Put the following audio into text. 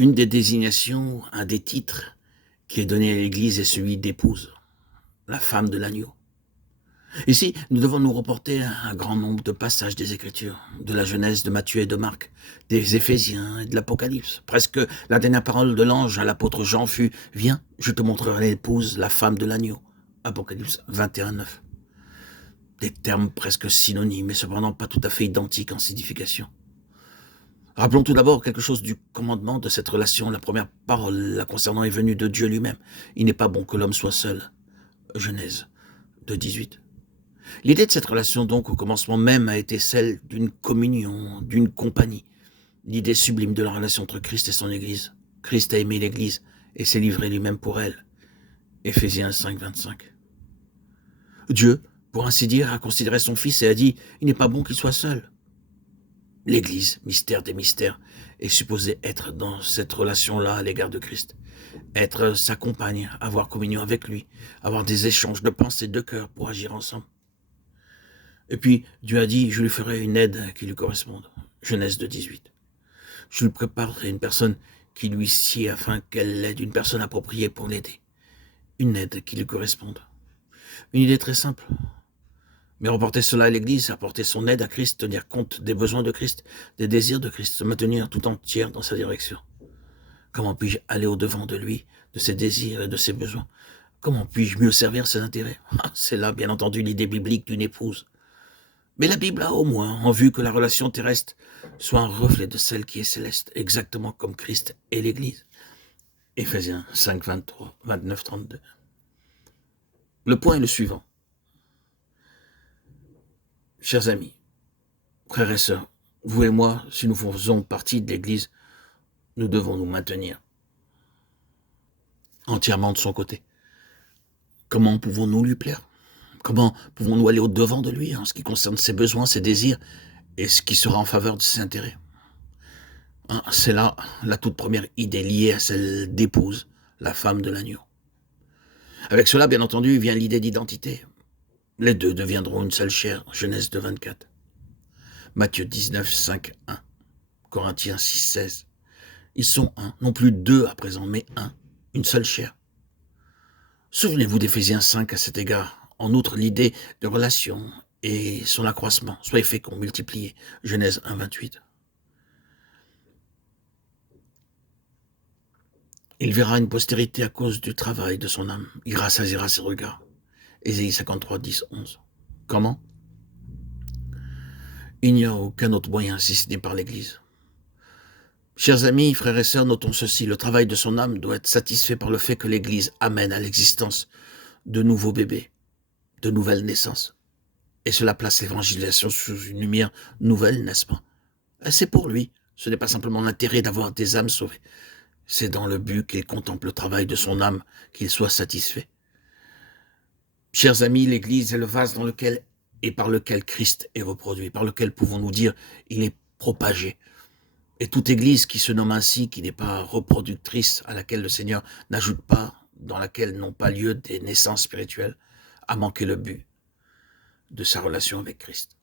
Une des désignations, un des titres qui est donné à l'Église est celui d'épouse, la femme de l'agneau. Ici, nous devons nous reporter à un grand nombre de passages des Écritures, de la Genèse, de Matthieu et de Marc, des Éphésiens et de l'Apocalypse. Presque la dernière parole de l'ange à l'apôtre Jean fut « Viens, je te montrerai l'épouse, la femme de l'agneau ». Apocalypse 21, 9. Des termes presque synonymes, mais cependant pas tout à fait identiques en signification. Rappelons tout d'abord quelque chose du commandement de cette relation. La première parole la concernant est venue de Dieu lui-même. Il n'est pas bon que l'homme soit seul. Genèse 2, 18. L'idée de cette relation donc au commencement même a été celle d'une communion, d'une compagnie. L'idée sublime de la relation entre Christ et son Église. Christ a aimé l'Église et s'est livré lui-même pour elle. Éphésiens 5, 25. Dieu, pour ainsi dire, a considéré son Fils et a dit « Il n'est pas bon qu'il soit seul ». L'Église, mystère des mystères, est supposée être dans cette relation-là à l'égard de Christ. Être sa compagne, avoir communion avec lui, avoir des échanges de pensée, de cœur pour agir ensemble. Et puis, Dieu a dit, je lui ferai une aide qui lui corresponde. Genèse 2, 18. Je lui préparerai une personne qui lui sied afin qu'elle l'aide, une personne appropriée pour l'aider. Une aide qui lui corresponde. Une idée très simple. Mais reporter cela à l'Église, apporter son aide à Christ, tenir compte des besoins de Christ, des désirs de Christ, se maintenir tout entière dans sa direction. Comment puis-je aller au-devant de lui, de ses désirs et de ses besoins? Comment puis-je mieux servir ses intérêts? C'est là, bien entendu, l'idée biblique d'une épouse. Mais la Bible a au moins en vue que la relation terrestre soit un reflet de celle qui est céleste, exactement comme Christ et l'Église. Éphésiens 5, 23, 29, 32. Le point est le suivant. Chers amis, frères et sœurs, vous et moi, si nous faisons partie de l'Église, nous devons nous maintenir entièrement de son côté. Comment pouvons-nous lui plaire? Comment pouvons-nous aller au-devant de lui en ce qui concerne ses besoins, ses désirs et ce qui sera en faveur de ses intérêts? C'est là la toute première idée liée à celle d'épouse, la femme de l'agneau. Avec cela, bien entendu, vient l'idée d'identité. Les deux deviendront une seule chair, Genèse 2, 24. Matthieu 19, 5, 1. Corinthiens 6, 16. Ils sont un, non plus deux à présent, mais un, une seule chair. Souvenez-vous d'Éphésiens 5 à cet égard. En outre, l'idée de relation et son accroissement. Soyez féconds, multipliés. Genèse 1, 28. Il verra une postérité à cause du travail de son âme. Il rassasiera ses regards. Ésaïe 53, 10, 11. Comment? Il n'y a aucun autre moyen si ce n'est par l'Église. Chers amis, frères et sœurs, notons ceci. Le travail de son âme doit être satisfait par le fait que l'Église amène à l'existence de nouveaux bébés, de nouvelles naissances. Et cela place l'évangélisation sous une lumière nouvelle, n'est-ce pas? C'est pour lui. Ce n'est pas simplement l'intérêt d'avoir des âmes sauvées. C'est dans le but qu'il contemple le travail de son âme qu'il soit satisfait. Chers amis, l'Église est le vase dans lequel et par lequel Christ est reproduit, par lequel, pouvons-nous dire, il est propagé. Et toute Église qui se nomme ainsi, qui n'est pas reproductrice, à laquelle le Seigneur n'ajoute pas, dans laquelle n'ont pas lieu des naissances spirituelles, a manqué le but de sa relation avec Christ.